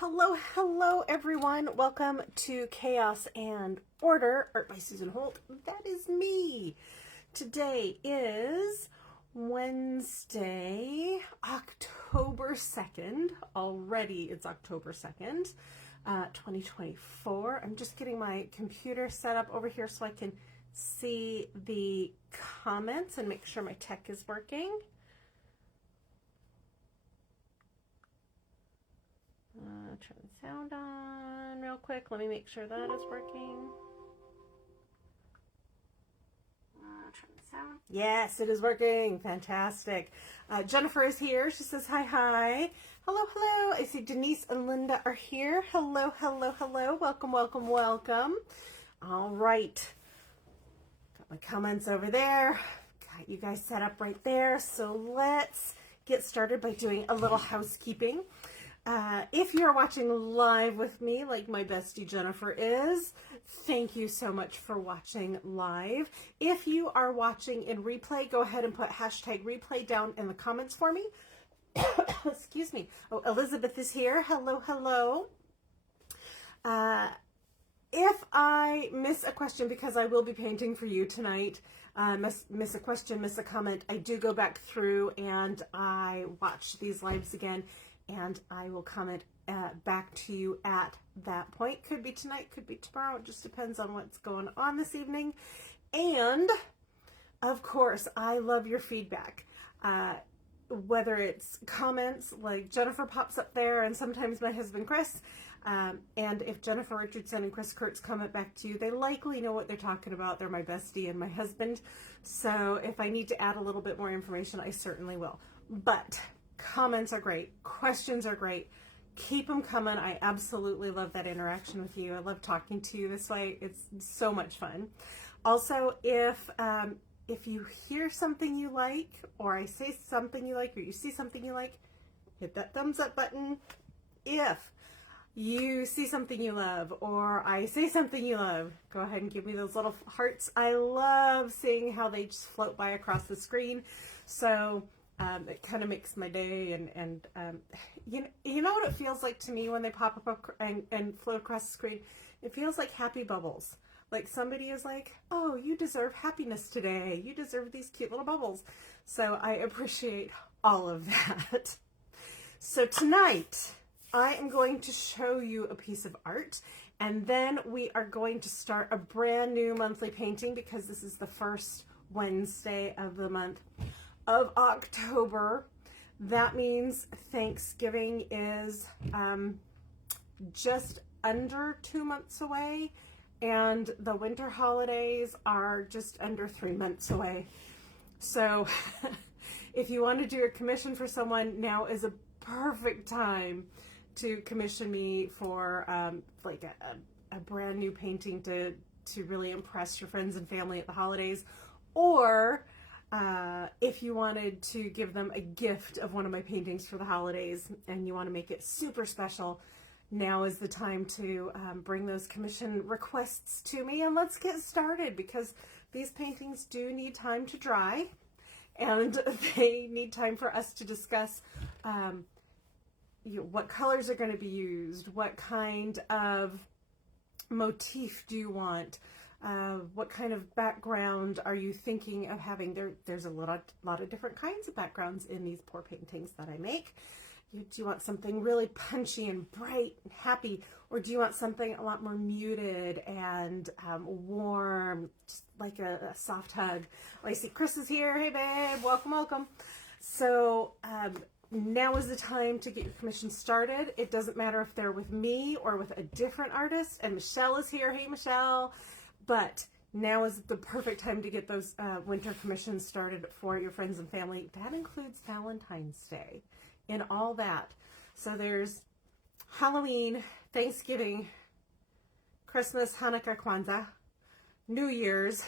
Hello, hello everyone. Welcome to Chaos and Order, art by Susan Holt. That is me. Today is Wednesday, October 2nd. Already it's October 2nd, 2024. I'm just getting my computer set up over here so I can see the comments and make sure my tech is working. Turn the sound on real quick. Let me make sure that is working. Turn the sound. Yes, it is working. Fantastic. Jennifer is here. She says, hi, hi. Hello, hello. I see Denise and Linda are here. Hello, hello, hello. Welcome, welcome, welcome. All right. Got my comments over there. Got you guys set up right there. So let's get started by doing a little housekeeping. If you're watching live with me, like my bestie Jennifer is, thank you so much for watching live. If you are watching in replay, go ahead and put hashtag replay down in the comments for me. Excuse me. Oh, Elizabeth is here. Hello, hello. If I miss a question, because I will be painting for you tonight, miss a question, miss a comment, I do go back through and I watch these lives again. And I will comment back to you at that point. Could be tonight, could be tomorrow. It just depends on what's going on this evening. And, of course, I love your feedback. Whether it's comments, like Jennifer pops up there, and sometimes my husband Chris. And if Jennifer Richardson and Chris Kurtz comment back to you, they likely know what they're talking about. They're my bestie and my husband. So if I need to add a little bit more information, I certainly will. But comments are great. Questions are great. Keep them coming. I absolutely love that interaction with you. I love talking to you this way. It's so much fun. Also, if you hear something you like, or I say something you like, or you see something you like, hit that thumbs up button. If you see something you love, or I say something you love, go ahead and give me those little hearts. I love seeing how they just float by across the screen. So it kind of makes my day, and you know what it feels like to me when they pop up and float across the screen? It feels like happy bubbles. Like somebody is like, oh, you deserve happiness today. You deserve these cute little bubbles. So I appreciate all of that. So tonight, I am going to show you a piece of art, and then we are going to start a brand new monthly painting because this is the first Wednesday of the month of October. That means Thanksgiving is just under 2 months away, and the winter holidays are just under 3 months away. So if you want to do a commission for someone, now is a perfect time to commission me for like a brand new painting to really impress your friends and family at the holidays. Or if you wanted to give them a gift of one of my paintings for the holidays and you want to make it super special, now is the time to bring those commission requests to me, and let's get started, because these paintings do need time to dry, and they need time for us to discuss what colors are going to be used, what kind of motif do you want, what kind of background are you thinking of having? There's a lot of different kinds of backgrounds in these pour paintings that I make. Do you want something really punchy and bright and happy, or do you want something a lot more muted and warm, just like a soft hug? Oh, I see Chris is here. Hey babe, welcome, welcome. So now is the time to get your commission started. It doesn't matter if they're with me or with a different artist. And Michelle is here. Hey Michelle. But now is the perfect time to get those winter commissions started for your friends and family. That includes Valentine's Day and all that. So there's Halloween, Thanksgiving, Christmas, Hanukkah, Kwanzaa, New Year's,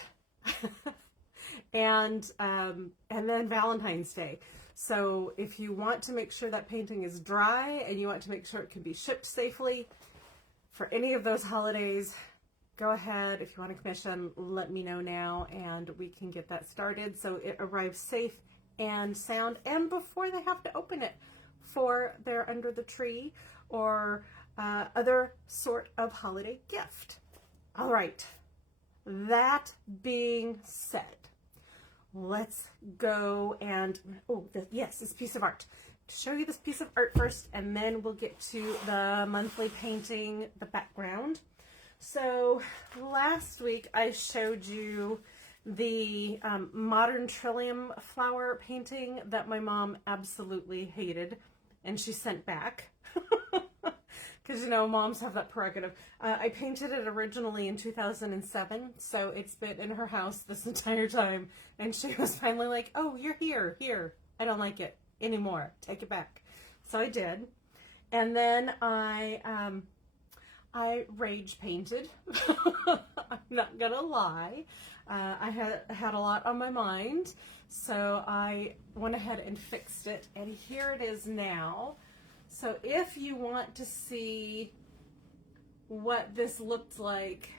and then Valentine's Day. So if you want to make sure that painting is dry and you want to make sure it can be shipped safely for any of those holidays, go ahead. If you want to commission, let me know now and we can get that started so it arrives safe and sound and before they have to open it for their under the tree or other sort of holiday gift. All right, that being said, let's go and, yes, this piece of art. Show you this piece of art first, and then we'll get to the monthly painting, the background. So last week I showed you the modern trillium flower painting that my mom absolutely hated and she sent back. Because, you know, moms have that prerogative. I painted it originally in 2007, so it's been in her house this entire time. And she was finally like, oh, you're here. I don't like it anymore. Take it back. So I did. And then I rage painted. I'm not gonna lie. I had a lot on my mind, so I went ahead and fixed it, and here it is now. So if you want to see what this looked like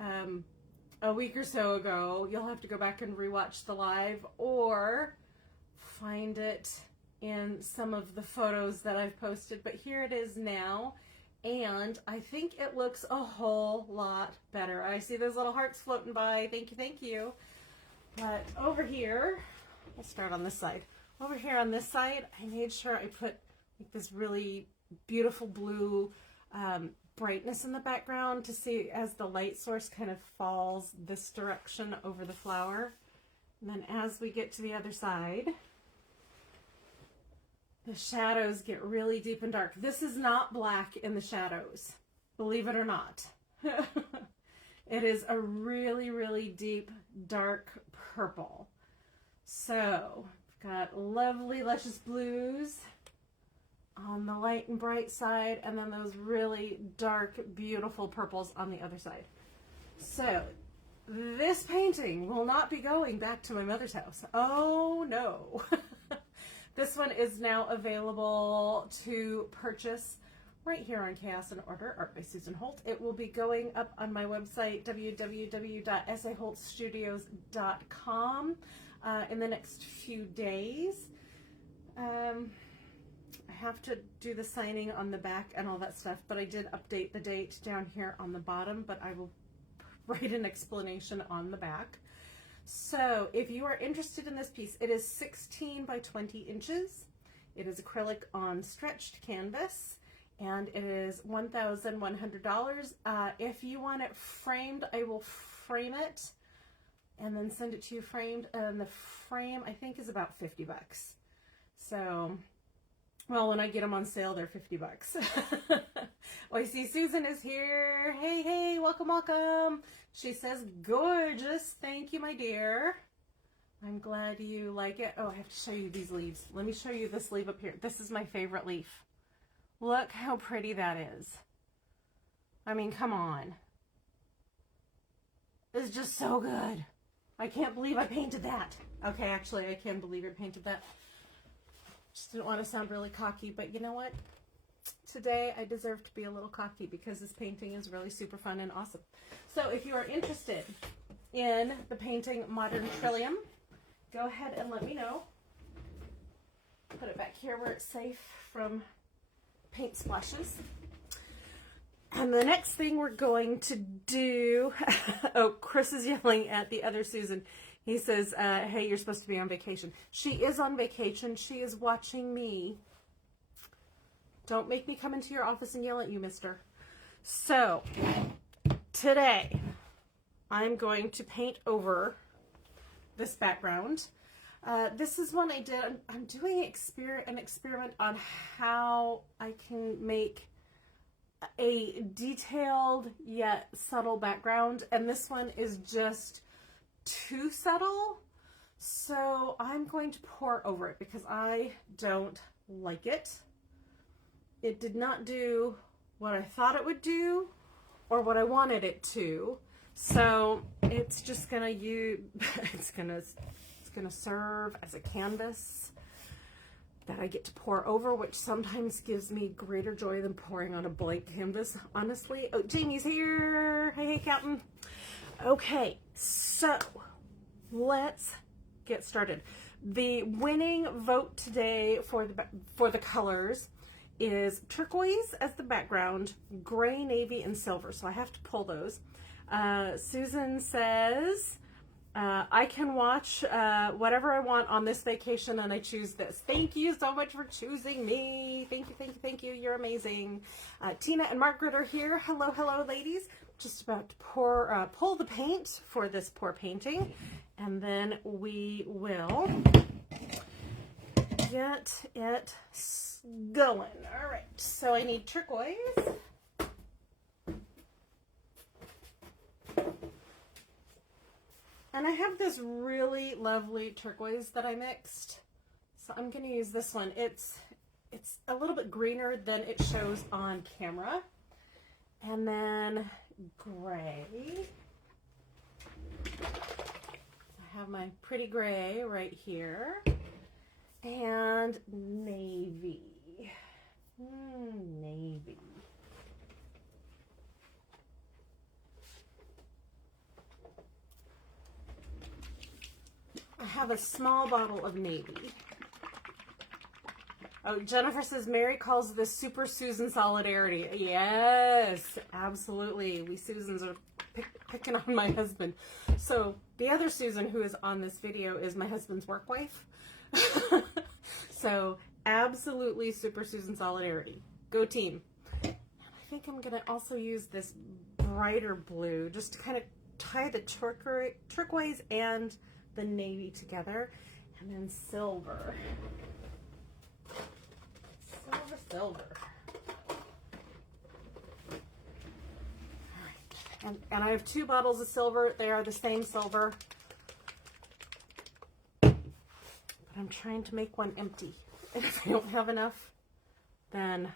a week or so ago, you'll have to go back and rewatch the live or find it in some of the photos that I've posted. But here it is now, and I think it looks a whole lot better. I see those little hearts floating by. Thank you. But over here, I'll start on this side. Over here on this side, I made sure I put like this really beautiful blue brightness in the background to see as the light source kind of falls this direction over the flower. And then as we get to the other side, the shadows get really deep and dark. This is not black in the shadows, believe it or not. It is a really, really deep, dark purple. So, we've got lovely, luscious blues on the light and bright side, and then those really dark, beautiful purples on the other side. So, this painting will not be going back to my mother's house. Oh, no. This one is now available to purchase right here on Chaos and Order, art by Susan Holt. It will be going up on my website, www.saholtstudios.com, in the next few days. I have to do the signing on the back and all that stuff, but I did update the date down here on the bottom, but I will write an explanation on the back. So if you are interested in this piece, it is 16 by 20 inches. It is acrylic on stretched canvas, and it is $1,100. If you want it framed, I will frame it and then send it to you framed. And the frame, I think, is about 50 bucks. So, well, when I get them on sale, they're 50 bucks. Oh, I see Susan is here. Hey, welcome. She says, gorgeous. Thank you, my dear. I'm glad you like it. Oh, I have to show you these leaves. Let me show you this leaf up here. This is my favorite leaf. Look how pretty that is. I mean, come on. It's just so good. I can't believe I painted that. Okay, actually, I can believe I painted that. Just didn't want to sound really cocky, but you know what? Today I deserve to be a little cocky because this painting is really super fun and awesome. So if you are interested in the painting Modern Trillium, go ahead and let me know. Put it back here where it's safe from paint splashes. And the next thing we're going to do, oh, Chris is yelling at the other Susan. He says, hey, you're supposed to be on vacation. She is on vacation. She is watching me. Don't make me come into your office and yell at you, mister. So, today, I'm going to paint over this background. This is one I did. I'm doing an experiment on how I can make a detailed yet subtle background. And this one is just too subtle. So, I'm going to pour over it because I don't like it. It did not do what I thought it would do or what I wanted it to. So it's just gonna it's gonna serve as a canvas that I get to pour over, which sometimes gives me greater joy than pouring on a blank canvas, honestly. Oh, Jamie's here. Hey, Captain. Okay, so let's get started. The winning vote today for the colors is turquoise as the background, gray, navy, and silver. So I have to pull those. Susan says, I can watch whatever I want on this vacation and I choose this. Thank you so much for choosing me. Thank you, thank you, thank you. You're amazing. Tina and Margaret are here. Hello, hello, ladies. Just about to pull the paint for this pour painting, and then we will get it going. All right, so I need turquoise. And I have this really lovely turquoise that I mixed. So I'm going to use this one. It's a little bit greener than it shows on camera. And then gray. I have my pretty gray right here. And navy. Navy. I have a small bottle of navy. Oh, Jennifer says Mary calls this Super Susan solidarity. Yes, absolutely. We Susans are picking on my husband. So the other Susan who is on this video is my husband's work wife. So absolutely Super Susan solidarity. Go team. And I think I'm going to also use this brighter blue just to kind of tie the turquoise and the navy together, and then silver. Silver. All right. And I have 2 bottles of silver. They are the same silver. But I'm trying to make one empty. And if I don't have enough, then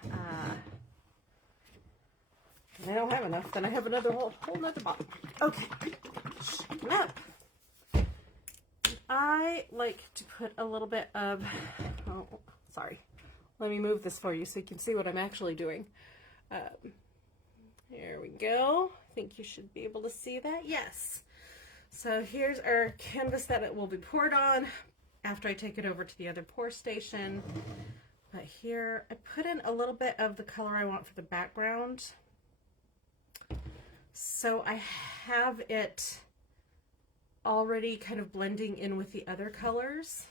I don't have enough. Then I have another whole nother bottle. Okay. Shaking up. I like to put a little bit of, oh, sorry. Let me move this for you so you can see what I'm actually doing. There we go. I think you should be able to see that. Yes. So here's our canvas that it will be poured on after I take it over to the other pour station. But here I put in a little bit of the color I want for the background. So I have it already kind of blending in with the other colors.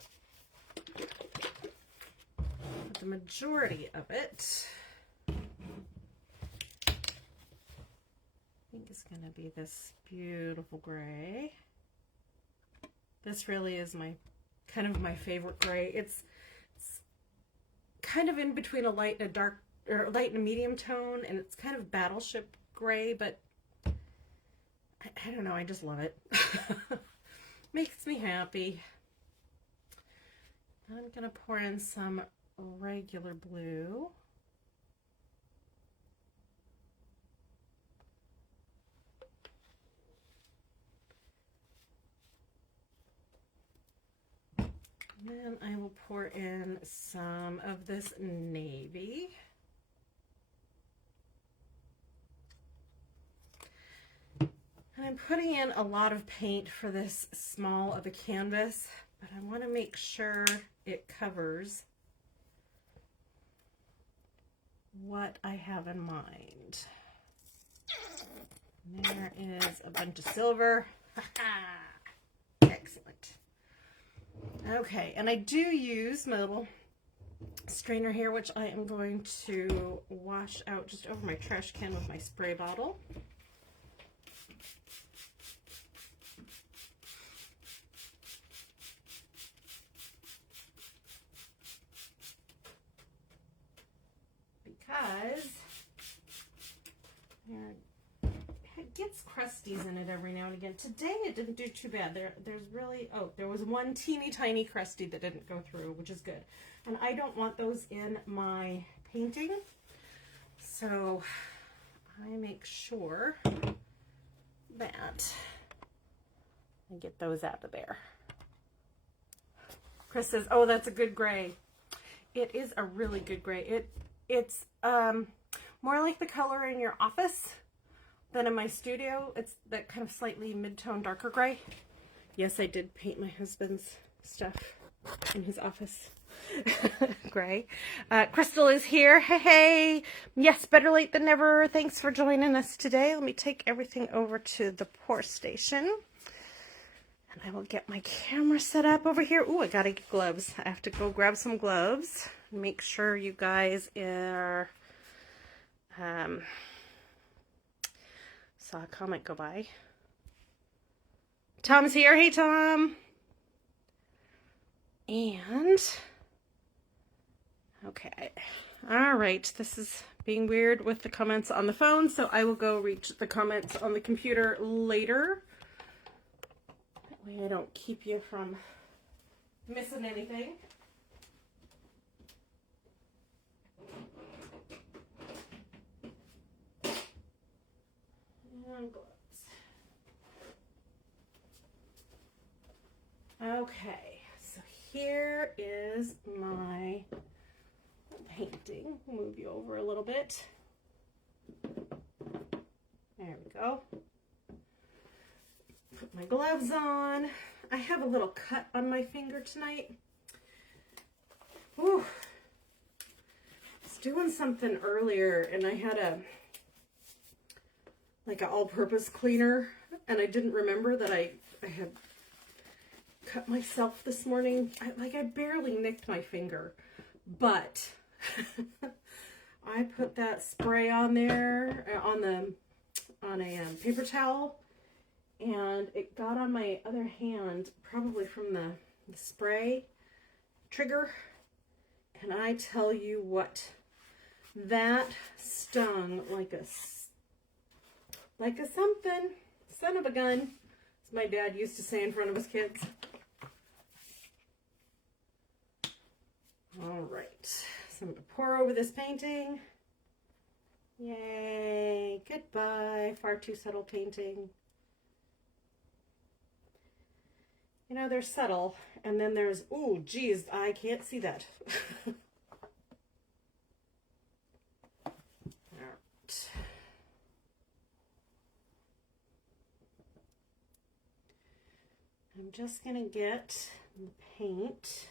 But the majority of it, I think, is going to be this beautiful gray. This really is my kind of my favorite gray. It's kind of in between a light and a dark, or light and a medium tone, and it's kind of battleship gray, but I don't know, I just love it. Makes me happy. I'm gonna pour in some regular blue. And then I will pour in some of this navy. And I'm putting in a lot of paint for this small of a canvas, but I want to make sure it covers what I have in mind. And there is a bunch of silver. Excellent. Okay, and I do use my little strainer here, which I am going to wash out just over my trash can with my spray bottle. Because it gets crusties in it every now and again. Today it didn't do too bad. There's really, oh, there was one teeny tiny crusty that didn't go through, which is good. And I don't want those in my painting, so I make sure that I get those out of there. Chris says, oh, that's a good gray. It is a really good gray. It's more like the color in your office than in my studio. It's that kind of slightly mid-tone darker gray. Yes, I did paint my husband's stuff in his office. Gray. Crystal is here. Hey, hey. Yes, better late than never. Thanks for joining us today. Let me take everything over to the pour station. And I will get my camera set up over here. Ooh, I gotta get gloves. I have to go grab some gloves. Make sure you guys are... saw a comment go by. Tom's here. Hey, Tom. And... okay. All right. This is being weird with the comments on the phone, so I will go read the comments on the computer later. That way I don't keep you from missing anything. And gloves. Okay. So here is my painting. Move you over a little bit. There we go. Put my gloves on. I have a little cut on my finger tonight. Whew. I was doing something earlier and I had an all-purpose cleaner and I didn't remember that I had cut myself this morning. I barely nicked my finger, but I put that spray on there on a paper towel, and it got on my other hand, probably from the spray trigger. And I tell you what, that stung like a something, son of a gun, as my dad used to say in front of his kids. All right, so I'm going to pour over this painting. Yay, goodbye, far too subtle painting. You know, they're subtle, and then there's, ooh, geez, I can't see that. All right. I'm just going to get the paint.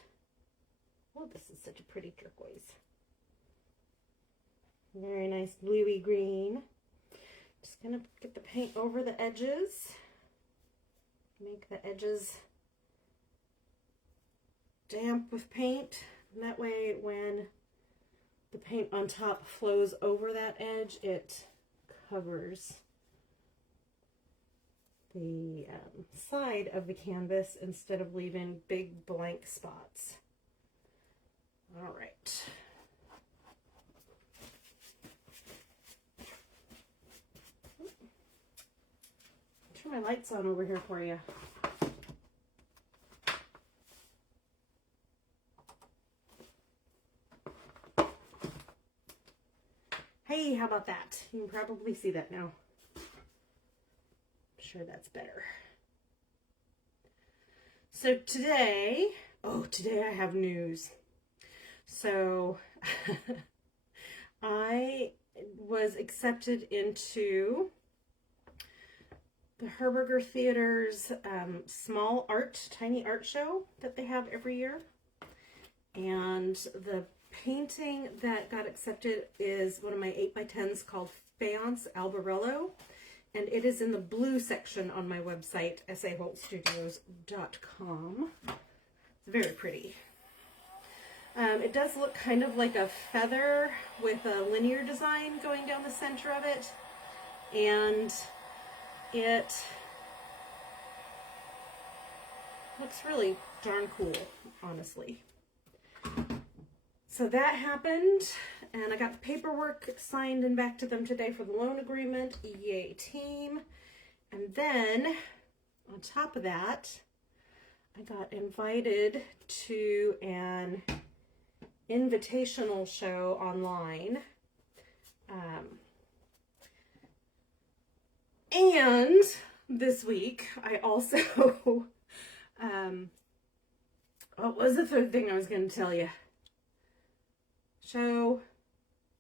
Oh, this is such a pretty turquoise. Very nice bluey green. Just gonna get the paint over the edges. Make the edges damp with paint. And that way when the paint on top flows over that edge, it covers the side of the canvas instead of leaving big blank spots. All right. Turn my lights on over here for you. Hey, how about that? You can probably see that now. I'm sure that's better. So today I have news. So I was accepted into the Herberger Theater's tiny art show that they have every year. And the painting that got accepted is one of my 8x10s called Faience Albarello. And it is in the blue section on my website, saholtstudios.com. It's very pretty. It does look kind of like a feather with a linear design going down the center of it. And it looks really darn cool, honestly. So that happened, and I got the paperwork signed and back to them today for the loan agreement. Yay, team. And then, on top of that, I got invited to an invitational show online. And this week, I also, what was the third thing I was going to tell you? Show,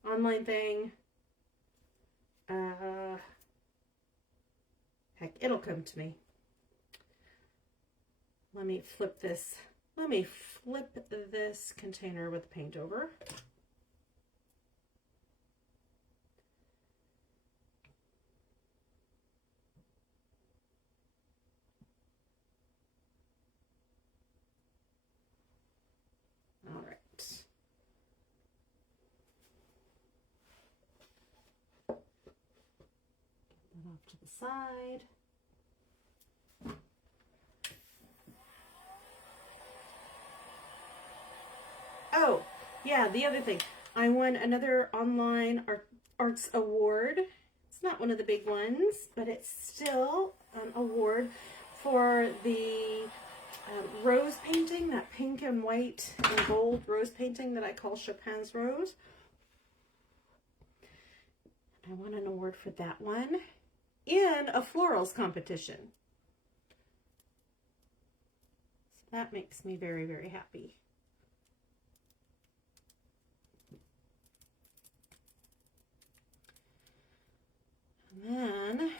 online thing, heck, it'll come to me. Let me flip this Let me flip this container with paint over. All right. Get that off to the side. Oh, yeah, the other thing. I won another online arts award. It's not one of the big ones, but it's still an award for the rose painting, that pink and white and gold rose painting that I call Chopin's Rose. I won an award for that one in a florals competition. So that makes me very, very happy. And then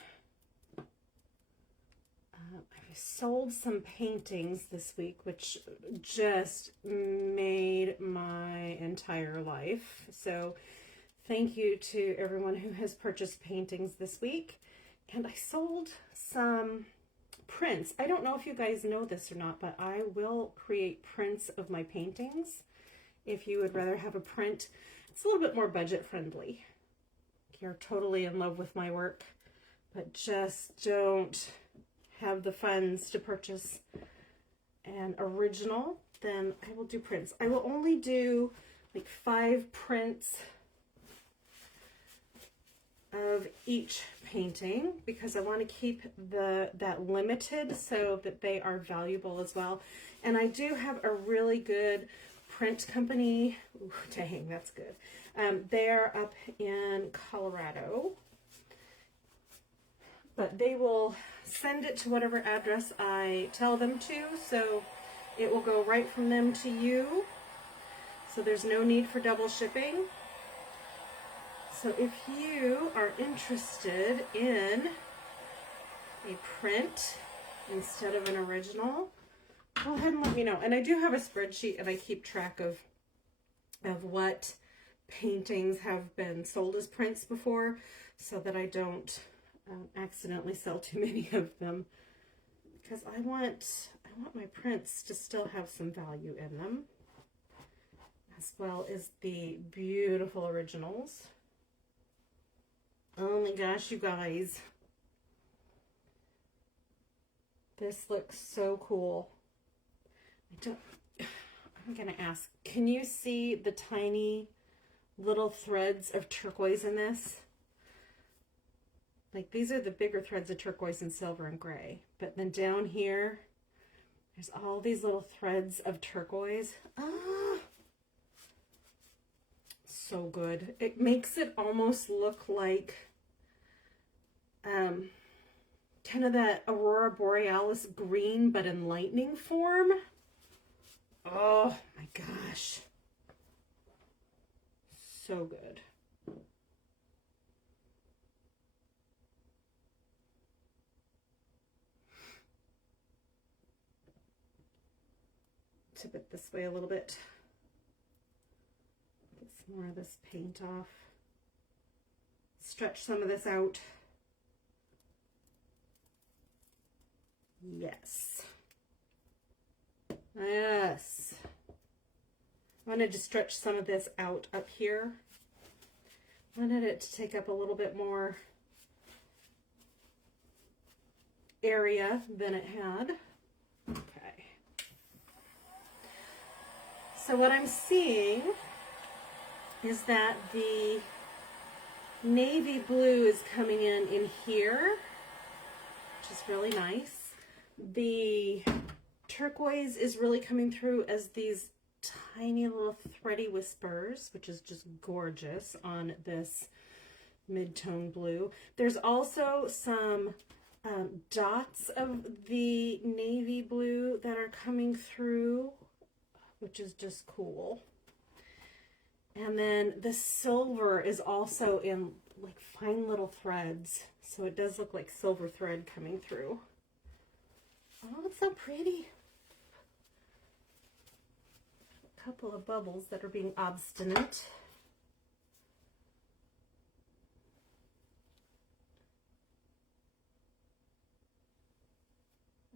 I sold some paintings this week, which just made my entire life. So thank you to everyone who has purchased paintings this week. And I sold some prints. I don't know if you guys know this or not, but I will create prints of my paintings. If you would rather have a print, it's a little bit more budget friendly. If you're totally in love with my work, but just don't have the funds to purchase an original, then I will do prints. I will only do like 5 prints of each painting because I want to keep that limited so that they are valuable as well. And I do have a really good print company. Ooh, dang, that's good. They're up in Colorado, but they will send it to whatever address I tell them to, so it will go right from them to you. So there's no need for double shipping. So if you are interested in a print instead of an original, go ahead and let me know. And I do have a spreadsheet and I keep track of what paintings have been sold as prints before so that I don't accidentally sell too many of them, because I want my prints to still have some value in them, as well as the beautiful originals. Oh my gosh, you guys. This looks so cool. I'm gonna ask, can you see the tiny little threads of turquoise in this? Like, these are the bigger threads of turquoise and silver and gray. But then down here, there's all these little threads of turquoise. Ah, so good. It makes it almost look like kind of that Aurora Borealis green, but in lightning form. Oh my gosh. So good. Tip it this way a little bit. Get some more of this paint off. Stretch some of this out. Yes. Yes. I wanted to stretch some of this out up here. I wanted it to take up a little bit more area than it had. Okay. So what I'm seeing is that the navy blue is coming in here, which is really nice. The turquoise is really coming through as these tiny little thready whispers, which is just gorgeous on this mid-tone blue. There's also some dots of the navy blue that are coming through, which is just cool. And then the silver is also in like fine little threads, so it does look like silver thread coming through. Oh, it's so pretty. couple of bubbles that are being obstinate.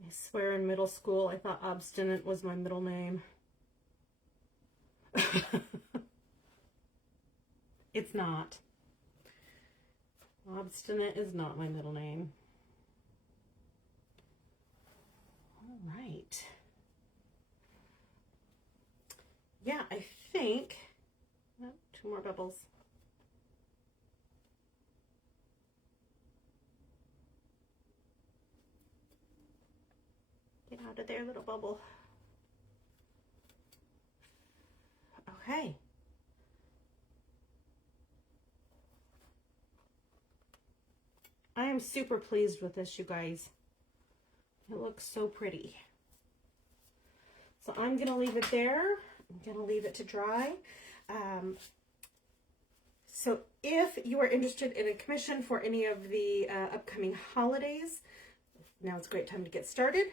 I swear in middle school I thought obstinate was my middle name. It's not. Obstinate is not my middle name. All right. Yeah, I think, oh, 2 more bubbles. Get out of there, little bubble. Okay. I am super pleased with this, you guys. It looks so pretty. So I'm going to leave it there. I'm going to leave it to dry. So if you are interested in a commission for any of the upcoming holidays, now it's a great time to get started.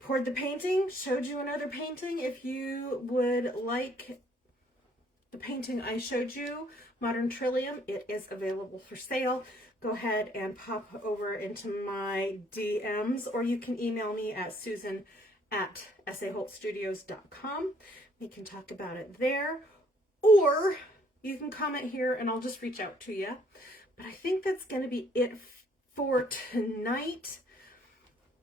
Poured the painting, showed you another painting. If you would like the painting I showed you, Modern Trillium, it is available for sale. Go ahead and pop over into my DMs, or you can email me at susan@saholtstudios.com. We can talk about it there, or you can comment here and I'll just reach out to you. But I think that's going to be it for tonight.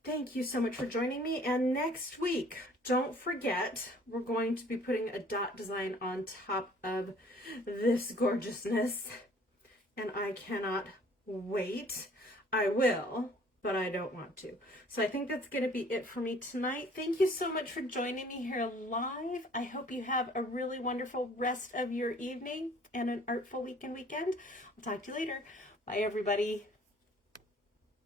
Thank you so much for joining me. And next week, don't forget, we're going to be putting a dot design on top of this gorgeousness. And I cannot wait. I will, but I don't want to. So I think that's going to be it for me tonight. Thank you so much for joining me here live. I hope you have a really wonderful rest of your evening and an artful weekend. I'll talk to you later. Bye, everybody.